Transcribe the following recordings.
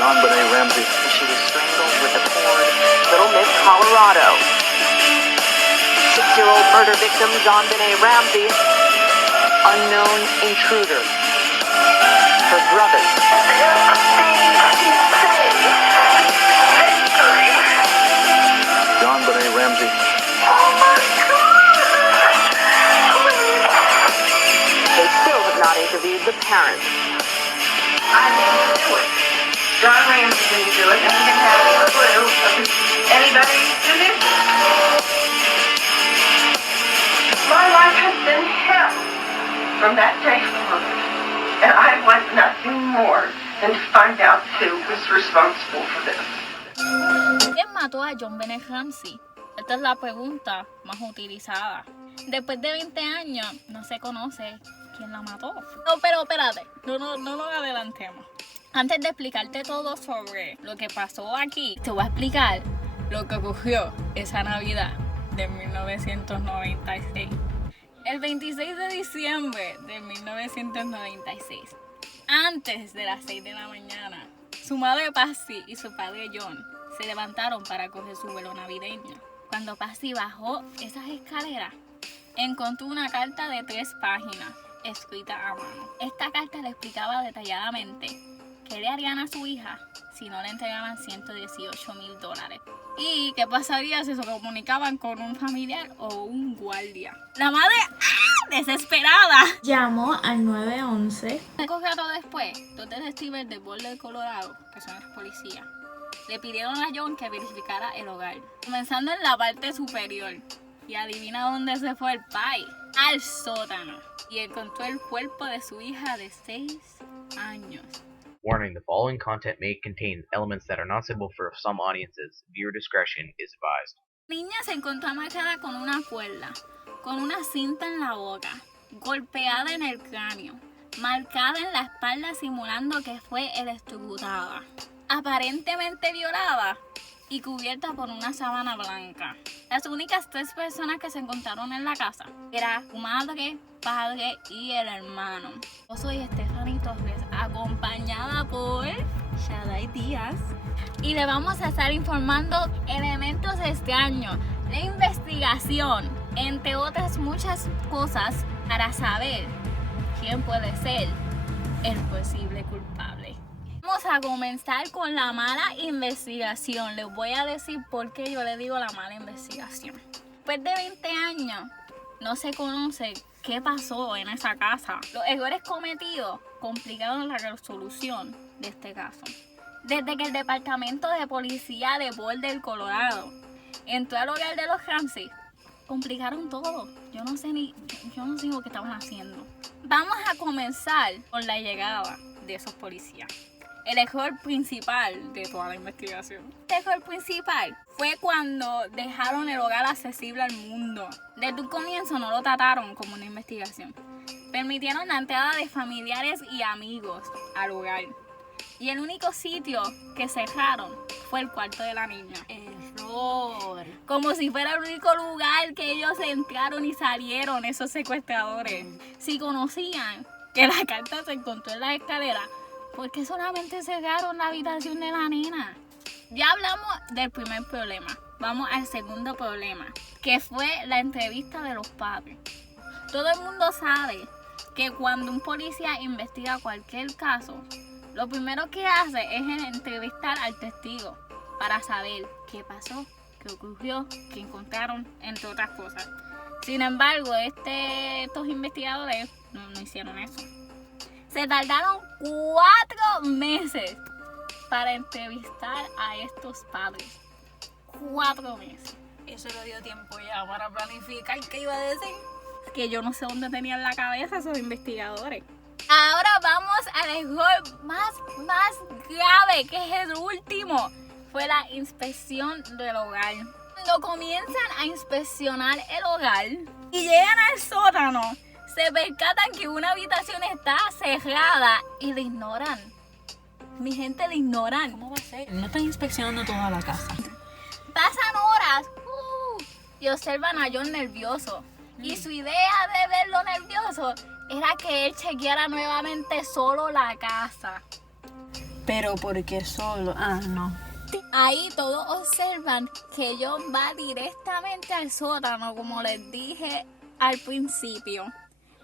JonBenét Ramsey. She was strangled with a cord. Little Miss Colorado. 6-year-old murder victim JonBenét Ramsey. Unknown intruder. Her brother. JonBenét Ramsey. They still have not interviewed the parents. I didn't do it. John Ramsey didn't do it, and he didn't have any clue of anybody who did it. My life has been hell from that day forward, and I want nothing more than to find out who was responsible for this. ¿Quién mató a JonBenét Ramsey? Esta es la pregunta más utilizada. Después de 20 años, no se conoce quién la mató. No, pero espérate, no nos adelantemos. Antes de explicarte todo sobre lo que pasó aquí, te voy a explicar lo que ocurrió esa Navidad de 1996. El 26 de diciembre de 1996, antes de las 6 de la mañana, su madre Patsy y su padre John se levantaron para coger su vuelo navideño. Cuando Patsy bajó esas escaleras, encontró una carta de 3 páginas escrita a mano. Esta carta le explicaba detalladamente qué le harían a su hija si no le entregaban $118,000 y qué pasaría si se comunicaban con un familiar o un guardia. La madre, desesperada, llamó al 911. Poco rato después, 2 detectives de Boulder, Colorado, que son los policías, le pidieron a John que verificara el hogar, comenzando en la parte superior. Y adivina dónde se fue el pai, al sótano, y encontró el cuerpo de su hija de 6 años. Warning, the following content may contain elements that are not suitable for some audiences. Viewer discretion is advised. La niña se encontró amarrada con una cuerda, con una cinta en la boca, golpeada en el cráneo, marcada en la espalda simulando que fue electrocutada, aparentemente violada y cubierta por una sábana blanca. Las únicas 3 personas que se encontraron en la casa eran su madre, padre y el hermano. Yo soy Stephanie Torres, acompañada por Shaddai Díaz, y le vamos a estar informando elementos extraños, la investigación, entre otras muchas cosas, para saber quién puede ser el posible culpable. Vamos a comenzar con la mala investigación. Les voy a decir por qué yo le digo la mala investigación. Después de 20 años, no se conoce qué pasó en esa casa. Los errores cometidos complicaron la resolución de este caso. Desde que el departamento de policía de Boulder, Colorado, entró al hogar de los Ramsey, complicaron todo. Yo no sé lo que estaban haciendo. Vamos a comenzar con la llegada de esos policías. El error principal de toda la investigación. El error principal fue cuando dejaron el hogar accesible al mundo. Desde un comienzo no lo trataron como una investigación. Permitieron la entrada de familiares y amigos al hogar. Y el único sitio que cerraron fue el cuarto de la niña. Error. Como si fuera el único lugar que ellos entraron y salieron esos secuestradores. Si conocían que la carta se encontró en la escalera, ¿por qué solamente cerraron la habitación de la nena? Ya hablamos del primer problema. Vamos al segundo problema, que fue la entrevista de los padres. Todo el mundo sabe que cuando un policía investiga cualquier caso, lo primero que hace es entrevistar al testigo para saber qué pasó, qué ocurrió, qué encontraron, entre otras cosas. Sin embargo, estos investigadores no hicieron eso. Se tardaron 4 meses para entrevistar a estos padres. 4 meses. Eso le dio tiempo ya para planificar qué iba a decir. Que yo no sé dónde tenían la cabeza esos investigadores. Ahora vamos al error más grave, que es el último. Fue la inspección del hogar. Cuando comienzan a inspeccionar el hogar y llegan al sótano, se percatan que una habitación está cerrada y la ignoran. Mi gente, la ignoran. ¿Cómo va a ser? No están inspeccionando toda la casa. Pasan horas y observan a John nervioso. Y su idea de verlo nervioso era que él chequeara nuevamente solo la casa. Pero porque solo. Ah, no. Ahí todos observan que John va directamente al sótano, como les dije al principio,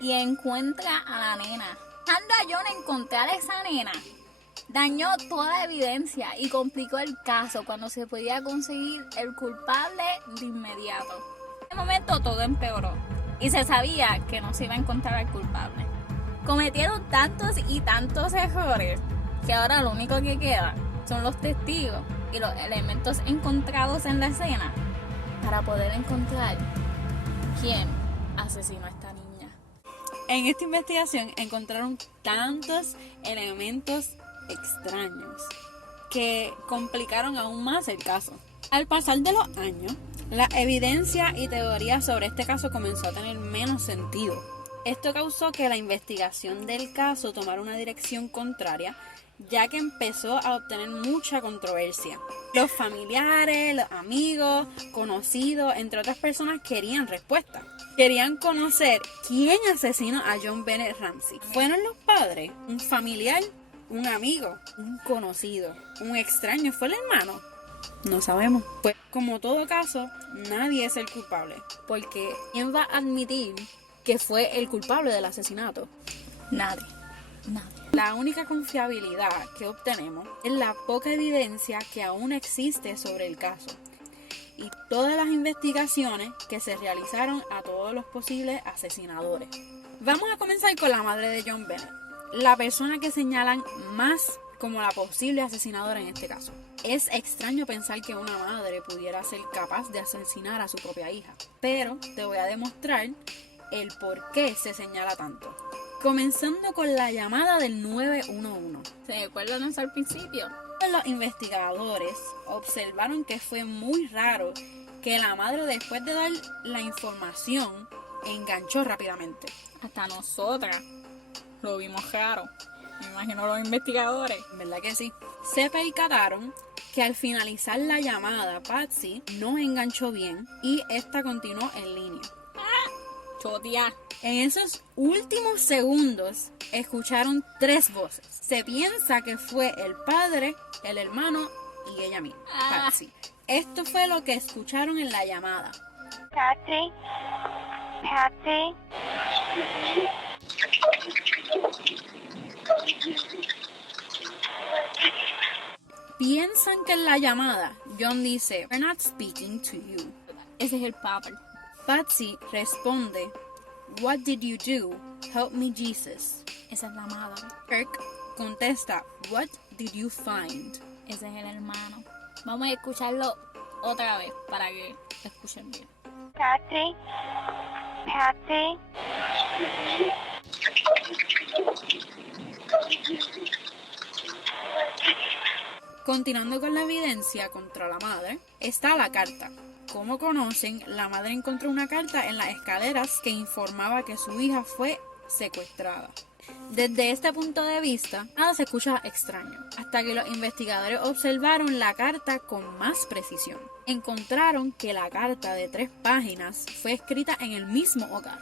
y encuentra a la nena. Dejando a John encontrar a esa nena, dañó toda la evidencia y complicó el caso cuando se podía conseguir el culpable de inmediato. En ese momento todo empeoró y se sabía que no se iba a encontrar al culpable. Cometieron tantos y tantos errores que ahora lo único que queda son los testigos y los elementos encontrados en la escena para poder encontrar quién asesinó a esta niña. En esta investigación encontraron tantos elementos extraños que complicaron aún más el caso. Al pasar de los años, la evidencia y teoría sobre este caso comenzó a tener menos sentido. Esto causó que la investigación del caso tomara una dirección contraria, ya que empezó a obtener mucha controversia. Los familiares, los amigos, conocidos, entre otras personas querían respuestas. Querían conocer quién asesinó a John Bennett Ramsey. ¿Fueron los padres? ¿Un familiar? ¿Un amigo? ¿Un conocido? ¿Un extraño? ¿Fue el hermano? No sabemos. Pues como todo caso, nadie es el culpable. Porque ¿quién va a admitir que fue el culpable del asesinato? Nadie. La única confiabilidad que obtenemos es la poca evidencia que aún existe sobre el caso y todas las investigaciones que se realizaron a todos los posibles asesinadores. Vamos a comenzar con la madre de John Bennett, la persona que señalan más como la posible asesinadora en este caso. Es extraño pensar que una madre pudiera ser capaz de asesinar a su propia hija, pero te voy a demostrar el por qué se señala tanto. Comenzando con la llamada del 911. ¿Se acuerdan eso al principio? Los investigadores observaron que fue muy raro que la madre, después de dar la información, enganchó rápidamente. Hasta nosotras lo vimos raro. Me imagino los investigadores. ¿Verdad que sí? Se percataron que al finalizar la llamada, Patsy no enganchó bien y esta continuó en línea. Chotea. En esos últimos segundos escucharon 3 voces. Se piensa que fue el padre, el hermano y ella misma, Patsy. Esto fue lo que escucharon en la llamada. Patsy? Patsy? Piensan que en la llamada John dice, "We're not speaking to you." Ese es el papel. Patsy responde, "What did you do? Help me, Jesus." Esa es la madre. Kirk contesta, "What did you find?" Ese es el hermano. Vamos a escucharlo otra vez para que escuchen bien. Patsy? Patsy? Continuando con la evidencia contra la madre, está la carta. Como conocen, la madre encontró una carta en las escaleras que informaba que su hija fue secuestrada. Desde este punto de vista, nada se escucha extraño, hasta que los investigadores observaron la carta con más precisión. Encontraron que la carta de 3 páginas fue escrita en el mismo hogar.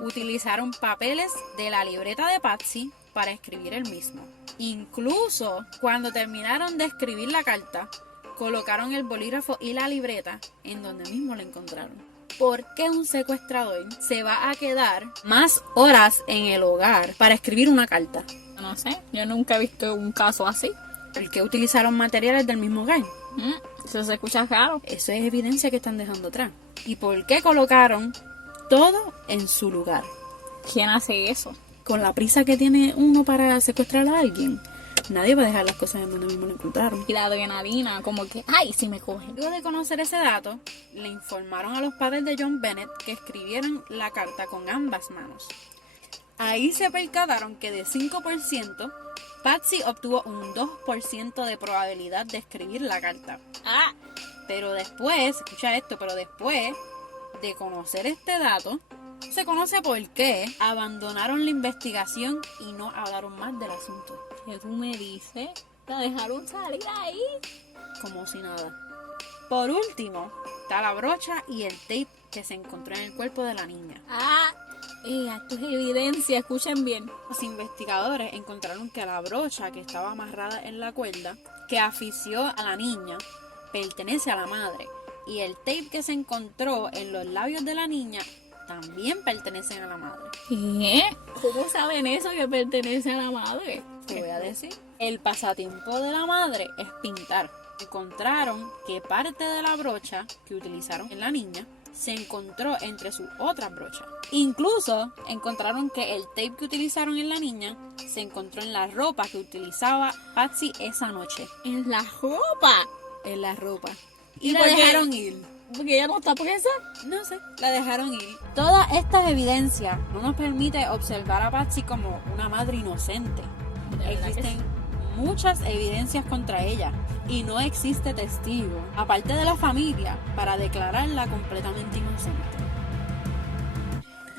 Utilizaron papeles de la libreta de Patsy para escribir el mismo. Incluso cuando terminaron de escribir la carta, colocaron el bolígrafo y la libreta en donde mismo la encontraron. ¿Por qué un secuestrador se va a quedar más horas en el hogar para escribir una carta? No sé, yo nunca he visto un caso así. ¿Por qué utilizaron materiales del mismo hogar? Eso se escucha raro. Eso es evidencia que están dejando atrás. ¿Y por qué colocaron todo en su lugar? ¿Quién hace eso? Con la prisa que tiene uno para secuestrar a alguien, nadie va a dejar las cosas en donde mismo lo encontraron. Y la adrenalina, como que, ay, si me cogen. Luego de conocer ese dato, le informaron a los padres de John Bennett que escribieran la carta con ambas manos. Ahí se percataron que de 5%, Patsy obtuvo un 2% de probabilidad de escribir la carta. Pero después, escucha esto, después de conocer este dato, se conoce por qué abandonaron la investigación y no hablaron más del asunto. ¿Qué tú me dices? ¿La dejaron salir ahí? Como si nada. Por último, está la brocha y el tape que se encontró en el cuerpo de la niña. Esto es evidencia, escuchen bien. Los investigadores encontraron que la brocha que estaba amarrada en la cuerda que asfixió a la niña pertenece a la madre, y el tape que se encontró en los labios de la niña también pertenecen a la madre. ¿Qué? ¿Cómo saben eso que pertenece a la madre? Te voy a decir. El pasatiempo de la madre es pintar. Encontraron que parte de la brocha que utilizaron en la niña se encontró entre sus otras brochas. Incluso encontraron que el tape que utilizaron en la niña se encontró en la ropa que utilizaba Patsy esa noche. En la ropa. En la ropa. ¿Y Y la por qué? dejaron ir. Porque ella no está presa. No sé, la dejaron ir. Todas estas evidencias no nos permite observar a Patsy como una madre inocente. De verdad que Existen muchas evidencias contra ella y no existe testigo, aparte de la familia, para declararla completamente inocente.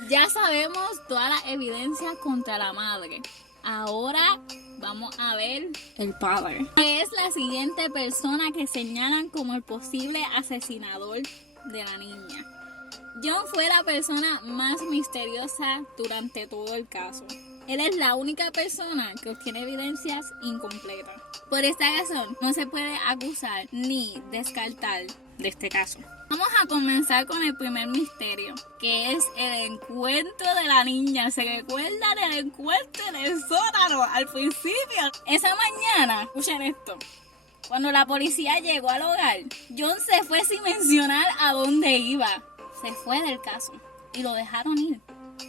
Ya sabemos toda la evidencia contra la madre. Ahora vamos a ver el padre. Es la siguiente persona que señalan como el posible asesinador de la niña. John fue la persona más misteriosa durante todo el caso. Él es la única persona que obtiene evidencias incompletas. Por esta razón, no se puede acusar ni descartar de este caso. Vamos a comenzar con el primer misterio, que es el encuentro de la niña. ¿Se recuerdan el encuentro en el sótano al principio? Esa mañana, escuchen esto, cuando la policía llegó al hogar, John se fue sin mencionar a dónde iba. Se fue del caso y lo dejaron ir.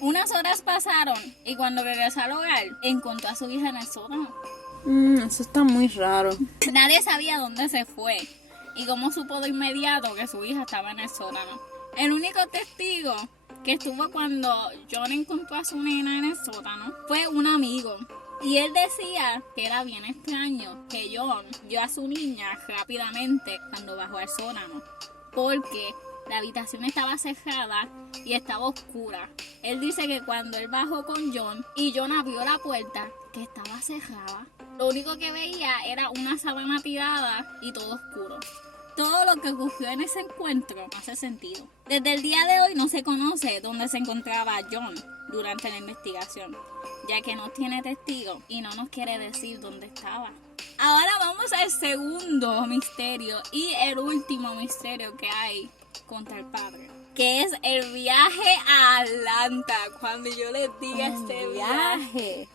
Unas horas pasaron y cuando regresó al hogar, encontró a su hija en el sótano. Eso está muy raro. Nadie sabía dónde se fue y cómo supo de inmediato que su hija estaba en el sótano. El único testigo que estuvo cuando John encontró a su nena en el sótano fue un amigo. Y él decía que era bien extraño que John vio a su niña rápidamente cuando bajó al sótano, porque la habitación estaba cerrada y estaba oscura. Él dice que cuando él bajó con John y John abrió la puerta, que estaba cerrada, lo único que veía era una sábana tirada y todo oscuro. Todo lo que ocurrió en ese encuentro no hace sentido. Desde el día de hoy no se conoce dónde se encontraba John durante la investigación, ya que no tiene testigo y no nos quiere decir dónde estaba. Ahora vamos al segundo misterio y el último misterio que hay contra el padre, que es el viaje a Atlanta. Cuando yo les diga este viaje,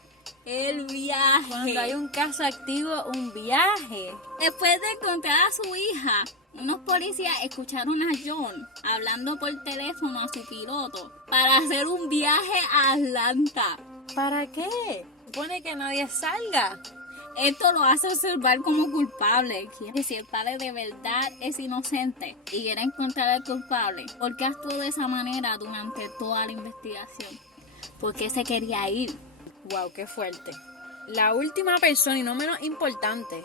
el viaje. Cuando hay un caso activo, un viaje. Después de encontrar a su hija, unos policías escucharon a John hablando por teléfono a su piloto para hacer un viaje a Atlanta. ¿Para qué? Supone que nadie salga. Esto lo hace observar como culpable. Que si el padre de verdad es inocente y quiere encontrar al culpable, ¿por qué actuó de esa manera durante toda la investigación? ¿Por qué se quería ir? Wow, qué fuerte. La última persona y no menos importante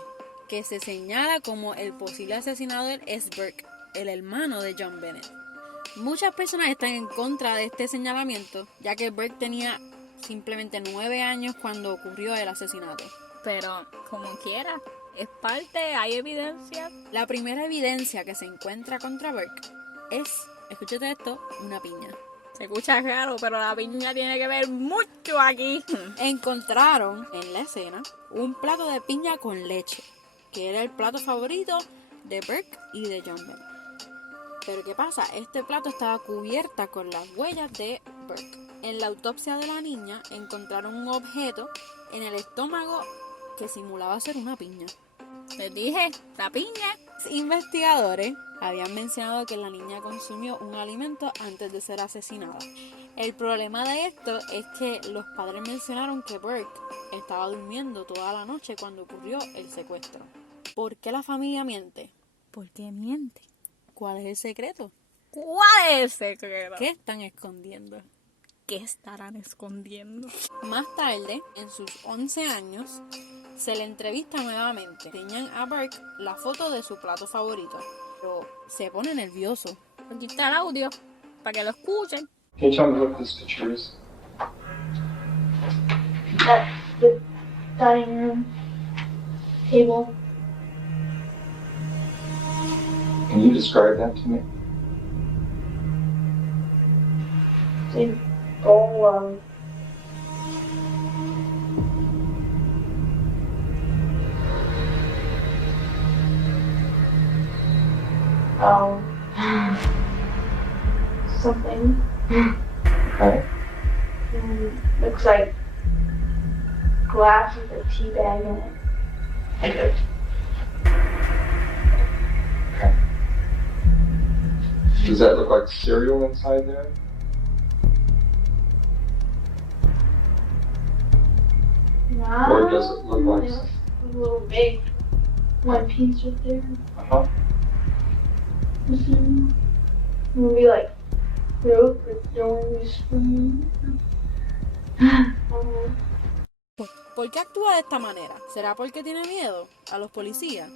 que se señala como el posible asesinador es Burke, el hermano de John Bennett. Muchas personas están en contra de este señalamiento, ya que Burke tenía simplemente 9 años cuando ocurrió el asesinato. Pero, como quiera, es parte, hay evidencia. La primera evidencia que se encuentra contra Burke es, escúchate esto, una piña. Se escucha raro, pero la piña tiene que ver mucho aquí. Encontraron en la escena un plato de piña con leche, que era el plato favorito de Burke y de John Bennett. Pero ¿qué pasa? Este plato estaba cubierta con las huellas de Burke. En la autopsia de la niña encontraron un objeto en el estómago que simulaba ser una piña. Les dije, la piña. Los investigadores habían mencionado que la niña consumió un alimento antes de ser asesinada. El problema de esto es que los padres mencionaron que Burke estaba durmiendo toda la noche cuando ocurrió el secuestro. ¿Por qué la familia miente? ¿Por qué miente? ¿Cuál es el secreto? ¿Cuál es el secreto? ¿Qué están escondiendo? ¿Qué estarán escondiendo? Más tarde, en sus 11 años, se le entrevista nuevamente. Enseñan a Burke la foto de su plato favorito, pero se pone nervioso. Aquí está el audio, para que lo escuchen. Can you tell me what this picture is? That's the dining room table. Can you describe that to me? They full of something. Okay. Looks like glass with a tea bag in it. Okay. Does that look like cereal inside there? Or does it look like- It's a little big. One piece right there. Uh-huh. Maybe like fruit or throwing a spoon. ¿Por qué actúa de esta manera? ¿Será porque tiene miedo a los policías?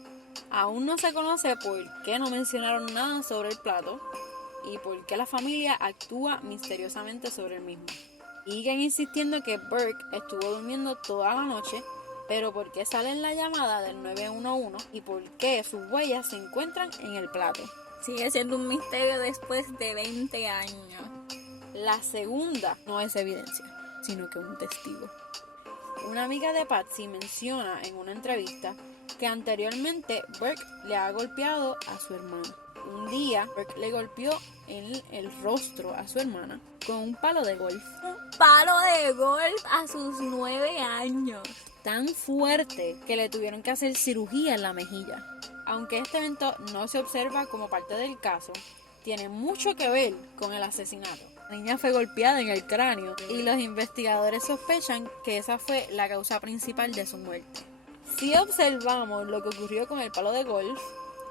Aún no se conoce por qué no mencionaron nada sobre el plato y por qué la familia actúa misteriosamente sobre el mismo. Siguen insistiendo que Burke estuvo durmiendo toda la noche, pero por qué sale en la llamada del 911 y por qué sus huellas se encuentran en el plato. Sigue siendo un misterio después de 20 años. La segunda no es evidencia, sino que un testigo. Una amiga de Patsy menciona en una entrevista que anteriormente Burke le ha golpeado a su hermana. Un día, Burke le golpeó en el rostro a su hermana con un palo de golf. Un palo de golf a sus 9 años. Tan fuerte que le tuvieron que hacer cirugía en la mejilla. Aunque este evento no se observa como parte del caso, tiene mucho que ver con el asesinato. La niña fue golpeada en el cráneo y los investigadores sospechan que esa fue la causa principal de su muerte. Si observamos lo que ocurrió con el palo de golf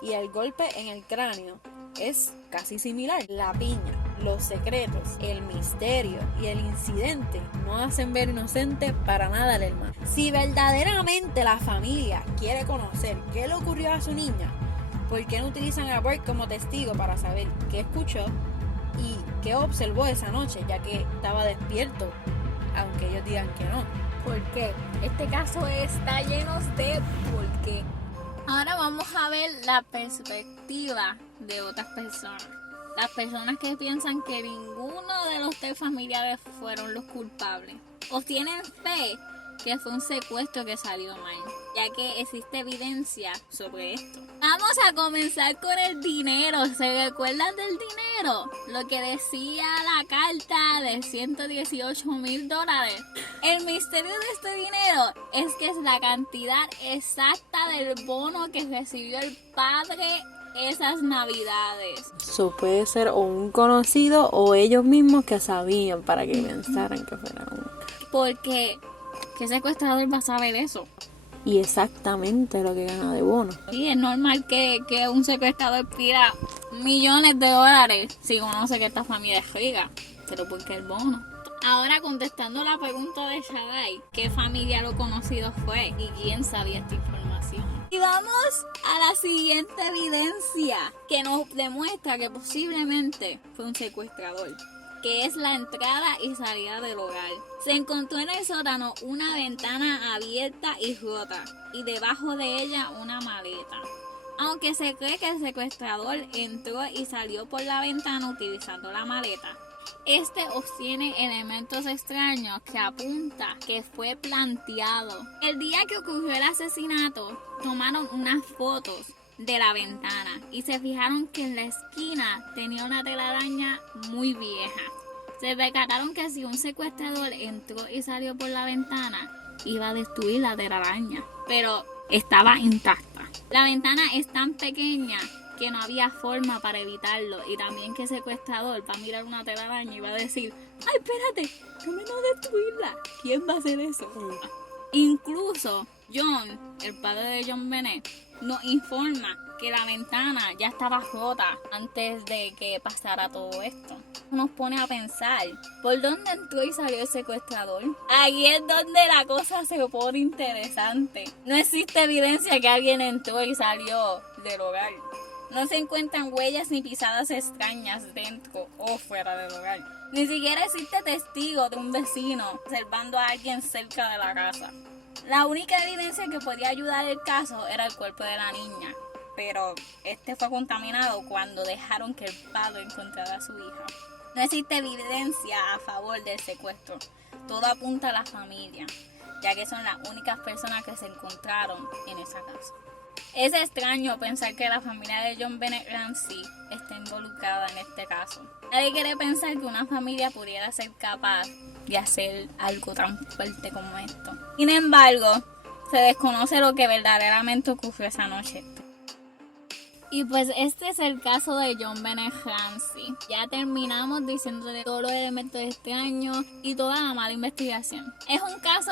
y el golpe en el cráneo, es casi similar. La piña, los secretos, el misterio y el incidente no hacen ver inocente para nada al hermano. Si verdaderamente la familia quiere conocer qué le ocurrió a su niña, ¿por qué no utilizan a Burke como testigo para saber qué escuchó y qué observó esa noche, ya que estaba despierto, aunque ellos digan que no? ¿Por qué? Este caso está lleno de por qué. Ahora vamos a ver la perspectiva de otras personas. Las personas que piensan que ninguno de los 3 familiares fueron los culpables. O tienen fe que fue un secuestro que salió mal, ya que existe evidencia sobre esto. Vamos a comenzar con el dinero. ¿Se recuerdan del dinero? Lo que decía la carta de $118,000. El misterio de este dinero es que es la cantidad exacta del bono que recibió el padre esas navidades. Eso puede ser o un conocido o ellos mismos que sabían para que pensaran que fuera uno. Porque ¿qué secuestrador va a saber eso? Y exactamente lo que gana de bono. Sí, es normal que un secuestrador pida millones de dólares si conoce que esta familia es rica. Pero ¿por qué el bono? Ahora contestando la pregunta de Shaddai, ¿qué familiar o conocido fue? ¿Y quién sabía esta información? Y vamos a la siguiente evidencia que nos demuestra que posiblemente fue un secuestrador, que es la entrada y salida del hogar. Se encontró en el sótano una ventana abierta y rota, y debajo de ella una maleta. Aunque se cree que el secuestrador entró y salió por la ventana utilizando la maleta, este obtiene elementos extraños que apunta que fue planteado. El día que ocurrió el asesinato, tomaron unas fotos de la ventana y se fijaron que en la esquina tenía una telaraña muy vieja. Se percataron que si un secuestrador entró y salió por la ventana, iba a destruir la telaraña, pero estaba intacta. La ventana es tan pequeña que no había forma para evitarlo, y también que el secuestrador va a mirar una telaraña y va a decir: ¡ay, espérate! ¡No me no destruirla! ¿Quién va a hacer eso? Incluso John, el padre de John Bennett, nos informa que la ventana ya estaba rota antes de que pasara todo esto. Nos pone a pensar, ¿por dónde entró y salió el secuestrador? Ahí es donde la cosa se pone interesante. No existe evidencia que alguien entró y salió del hogar. No se encuentran huellas ni pisadas extrañas dentro o fuera del hogar. Ni siquiera existe testigo de un vecino observando a alguien cerca de la casa. La única evidencia que podía ayudar el caso era el cuerpo de la niña, pero este fue contaminado cuando dejaron que el padre encontrara a su hija. No existe evidencia a favor del secuestro. Todo apunta a la familia, ya que son las únicas personas que se encontraron en esa casa. Es extraño pensar que la familia de John Bennett Ramsey está involucrada en este caso. Nadie quiere pensar que una familia pudiera ser capaz de hacer algo tan fuerte como esto. Sin embargo, se desconoce lo que verdaderamente ocurrió esa noche. Y pues este es el caso de John Bennett Ramsey. Ya terminamos diciéndole todos los elementos extraños y toda la mala investigación. Es un caso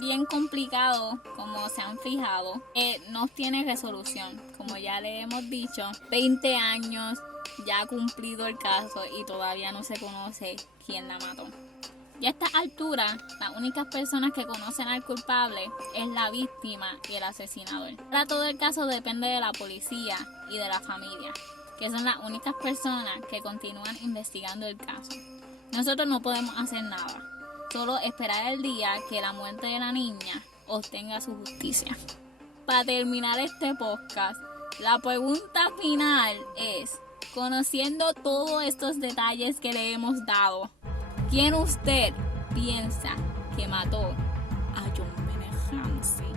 bien complicado, como se han fijado, que no tiene resolución. Como ya le hemos dicho, 20 años ya ha cumplido el caso y todavía no se conoce quién la mató. Y a esta altura, las únicas personas que conocen al culpable es la víctima y el asesinador. Ahora todo el caso depende de la policía y de la familia, que son las únicas personas que continúan investigando el caso. Nosotros no podemos hacer nada, solo esperar el día que la muerte de la niña obtenga su justicia. Para terminar este podcast, la pregunta final es, conociendo todos estos detalles que le hemos dado, ¿quién usted piensa que mató a John Bennett Ramsey?